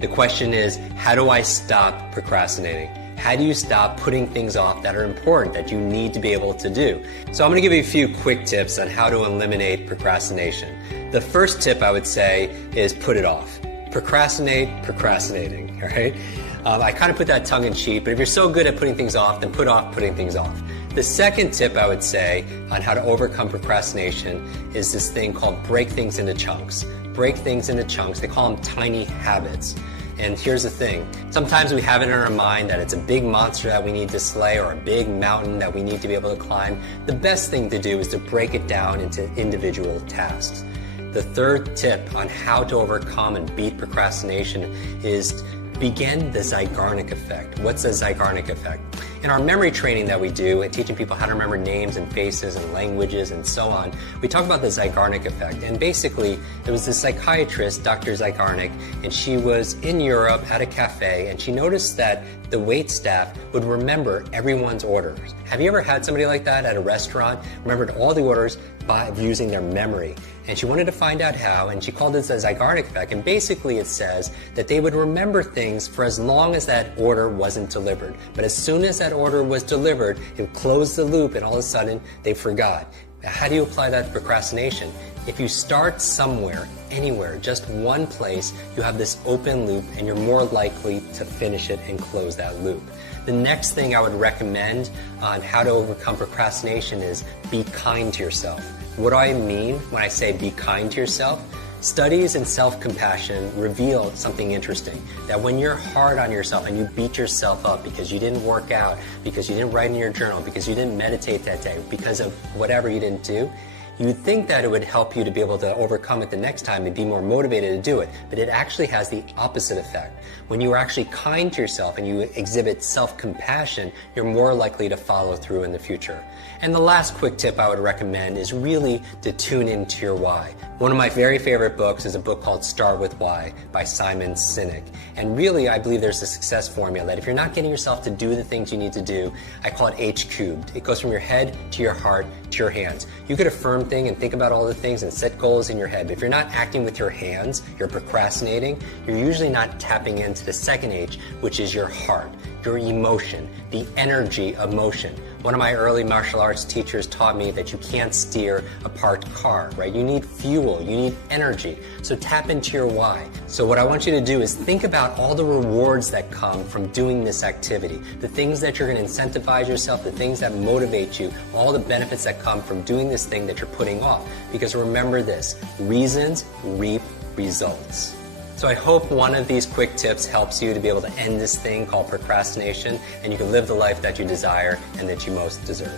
The question is, how do I stop procrastinating? How do you stop putting things off that are important, that you need to be able to do? So I'm going to give you a few quick tips on how to eliminate procrastination. The first tip I would say is put it off. Procrastinate, procrastinating, all right? I kind of put that tongue in cheek, but if you're so good at putting things off, then put off putting things off. The second tip I would say on how to overcome procrastination is this thing called break things into chunks. Break things into chunks. They call them tiny habits. And here's the thing. Sometimes we have it in our mind that it's a big monster that we need to slay or a big mountain that we need to be able to climb. The best thing to do is to break it down into individual tasks. The third tip on how to overcome and beat procrastination is begin the Zeigarnik effect. What's the Zeigarnik effect? In our memory training that we do and teaching people how to remember names and faces and languages and so on, we talk about the Zeigarnik effect. And basically, it was this psychiatrist, Dr. Zeigarnik, and she was in Europe at a cafe, and she noticed that the wait staff would remember everyone's orders. Have you ever had somebody like that at a restaurant? Remembered all the orders by using their memory. And she wanted to find out how, and she called it the Zeigarnik effect. And basically it says that they would remember things for as long as that order wasn't delivered. But as soon as that order was delivered, it closed the loop, and all of a sudden they forgot. How do you apply that to procrastination? If you start somewhere, anywhere, just one place, you have this open loop and you're more likely to finish it and close that loop. The next thing I would recommend on how to overcome procrastination is be kind to yourself. What do I mean when I say be kind to yourself? Studies in self-compassion reveal something interesting, that when you're hard on yourself and you beat yourself up because you didn't work out, because you didn't write in your journal, because you didn't meditate that day, because of whatever you didn't do, you'd think that it would help you to be able to overcome it the next time and be more motivated to do it, but it actually has the opposite effect. When you are actually kind to yourself and you exhibit self-compassion, you're more likely to follow through in the future. And the last quick tip I would recommend is really to tune into your why. One of my very favorite books is a book called Start With Why by Simon Sinek. And really, I believe there's a success formula that if you're not getting yourself to do the things you need to do, I call it H cubed. It goes from your head to your heart to your hands. You could affirm things and think about all the things and set goals in your head, but if you're not acting with your hands, you're procrastinating, you're usually not tapping into the second H, which is your heart, your emotion, the energy of motion. One of my early martial arts teachers taught me that you can't steer a parked car, right? You need fuel, you need energy. So tap into your why. So what I want you to do is think about all the rewards that come from doing this activity, the things that you're going to incentivize yourself, the things that motivate you, all the benefits that come from doing this thing that you're putting off. Because remember this, reasons reap results. So I hope one of these quick tips helps you to be able to end this thing called procrastination, and you can live the life that you desire and that you most deserve.